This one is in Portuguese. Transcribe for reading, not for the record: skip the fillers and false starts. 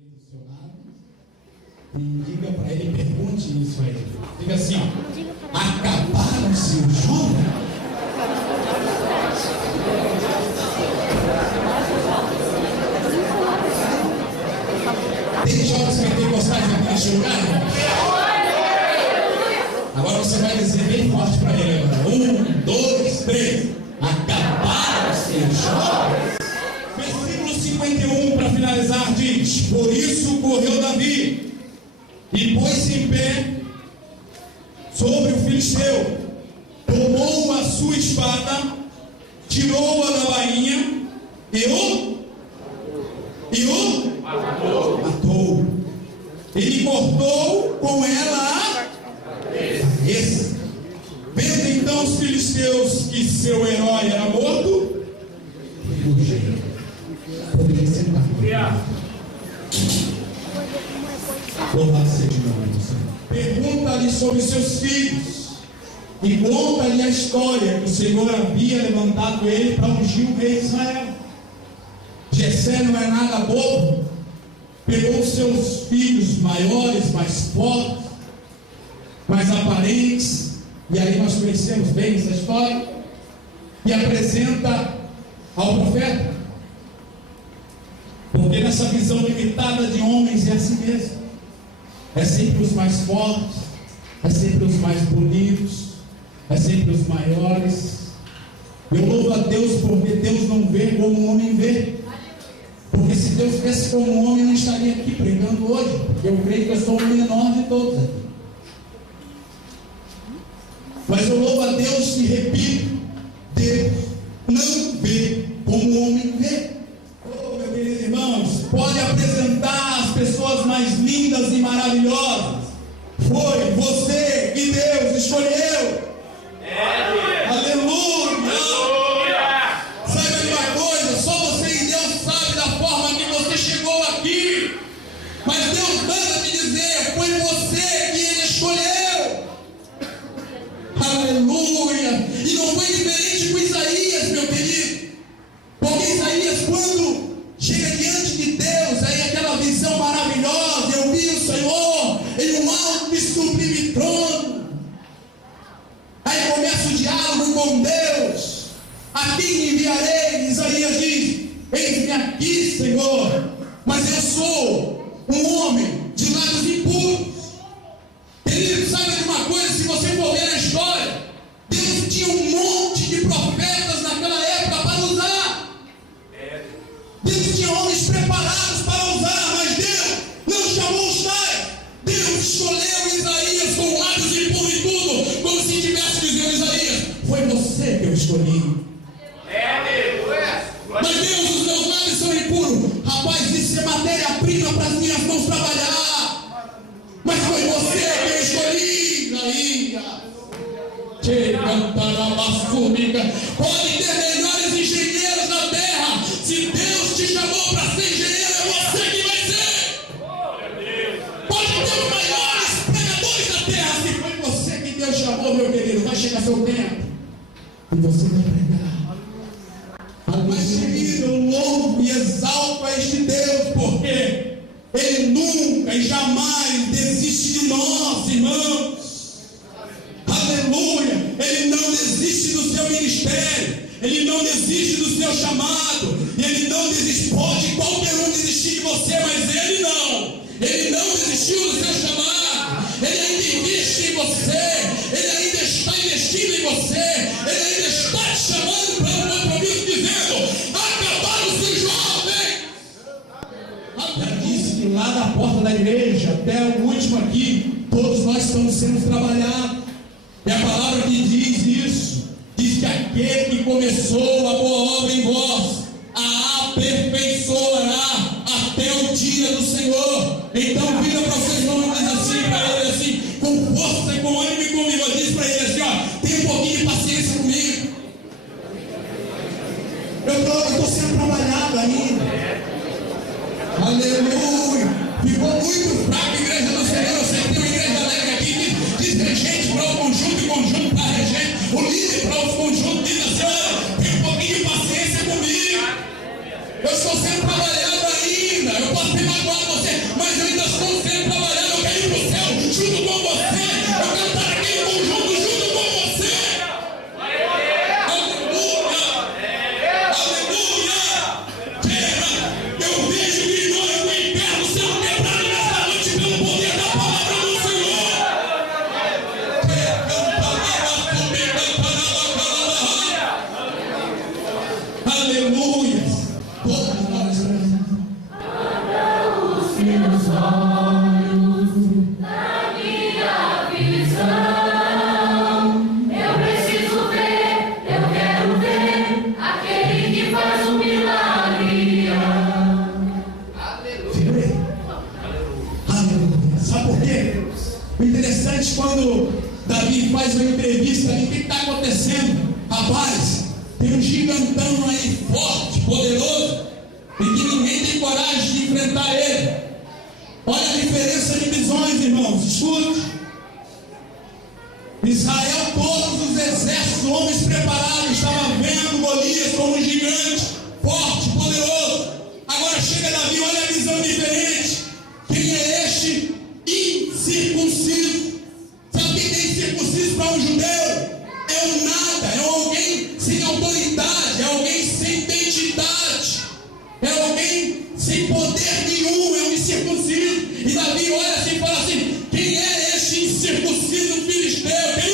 do seu lado e diga para ele, pergunte isso a ele. Diga assim, ó, acabaram-se os jovens? Tem jovens pentecostais aqui neste lugar? Agora você vai dizer bem forte para ele agora. 1, 2, 3. Acabaram-se os jovens? Versículo 51 para finalizar diz: por isso correu Davi e pôs-se em pé sobre o filisteu, tomou a sua espada, tirou-a da bainha e o matou. Ele cortou com ela a cabeça. Vendo então os filisteus que seu herói era morto, fugiram. Poderia sentar. Louvado seja o nome do Senhor. Pergunta-lhe sobre seus filhos e conta-lhe a história que o Senhor havia levantado ele para ungir o rei de Israel. Jessé não é nada bobo. Pegou seus filhos maiores, mais fortes, mais aparentes, e aí nós conhecemos bem essa história, e apresenta ao profeta. Porque nessa visão limitada de homens é assim mesmo. É sempre os mais fortes, é sempre os mais bonitos, é sempre os maiores. Eu louvo a Deus porque Deus não vê como o homem vê. Porque se Deus visse como um homem, eu não estaria aqui pregando hoje. Porque eu creio que eu sou o menor de todos aqui. Mas eu louvo a Deus e repito: Deus não vê como o homem vê. Oh, meus queridos irmãos, pode apresentar as pessoas mais lindas e maravilhosas. Foi você que Deus escolheu. Aleluia! Sabe uma coisa? Só você e Deus sabe da forma que você chegou aqui. Mas Deus manda me dizer: foi você que Ele escolheu. Aleluia! E não foi diferente com Isaías, meu querido. Porque Isaías, quando chega diante de Deus, aí aquela visão maravilhosa, eu vi o Senhor em um alto e sublime trono. Aí começa o diálogo com Deus. A quem enviarei? Isaías diz: eis-me aqui, Senhor, mas eu sou um homem de lábios impuros. Querido, sabe de uma coisa? Se você for ver a história, Deus tinha um monte de profetas naquela época para usar. Deus tinha homens preparados para usar, mas Deus não chamou os tais. Deus escolheu Isaías com lábios impuros e tudo, como se estivesse dizendo: Isaías, foi você que eu escolhi. Mas Deus, os meus lábios são impuros. Rapaz, isso é matéria-prima para as minhas mãos trabalhar. Mas foi você que eu escolhi. Pode ter melhores engenheiros na terra. Se Deus te chamou para ser engenheiro, é você que vai ser. Pode ter os maiores pregadores da terra. Se foi você que Deus chamou, meu querido, vai chegar seu tempo e você vai pregar. Mas, querido, eu louvo e exalto a este Deus, porque Ele nunca e jamais desiste de nós, irmãos. Aleluia! Ele não desiste do seu ministério, Ele não desiste do seu chamado, Ele não desiste. Pode qualquer um desistir de você, mas Ele não. Ele não desistiu do seu chamado. Ele ainda investe em você, Ele ainda está investindo em você, Ele ainda está te chamando para um compromisso, dizendo: acabaram-se os jovens. Já disse que lá da porta da igreja até o último aqui, todos nós estamos sendo trabalhados. E a palavra que diz isso, diz que aquele que começou a boa obra em vós, a aperfeiçoará até o dia do Senhor. Então vira para o seu irmão e diz assim para ele, assim, com força e com ânimo e com vigor, diz para ele assim: ó, tem um pouquinho de paciência comigo. Eu estou sendo trabalhado ainda. Aleluia! Ficou muito fraco a igreja do Senhor. Eu sei que tem uma igreja alegre aqui, diz regente para o conjunto e conjunto para regente, o líder para o conjunto, diz assim: olha, tem um pouquinho de paciência comigo. Eu estou sendo trabalhado ainda. Eu posso ter magoado você, mas eu ainda estou sendo trabalhado. Eu quero ir para o céu junto com você. Eu quero estar aqui em conjunto junto com você. Aleluia! Aleluia! Eu vejo milhões do inferno sendo quebrados nessa noite pelo poder da palavra do Senhor. Aleluia! Todos nós os meus olhos na minha visão. Eu preciso ver, eu quero ver aquele que faz um milagre. Aleluia! Sabe por quê? O interessante quando Davi faz uma entrevista ali, o que está acontecendo? Rapaz, tem um gigantão aí forte, poderoso, e que ninguém tem coragem de enfrentar ele. Olha a diferença de visões, irmãos, escute. Israel, todos os exércitos, homens preparados, estavam vendo Golias como um gigante, forte, poderoso. Agora chega Davi, olha a visão diferente. Quem é este incircunciso? Sabe o que é incircunciso para um judeu? É um nada, é alguém sem autoridade, é alguém sem identidade, é alguém sem poder nenhum, é um incircunciso. E Davi olha assim e fala assim: quem é este incircunciso filisteu? Quem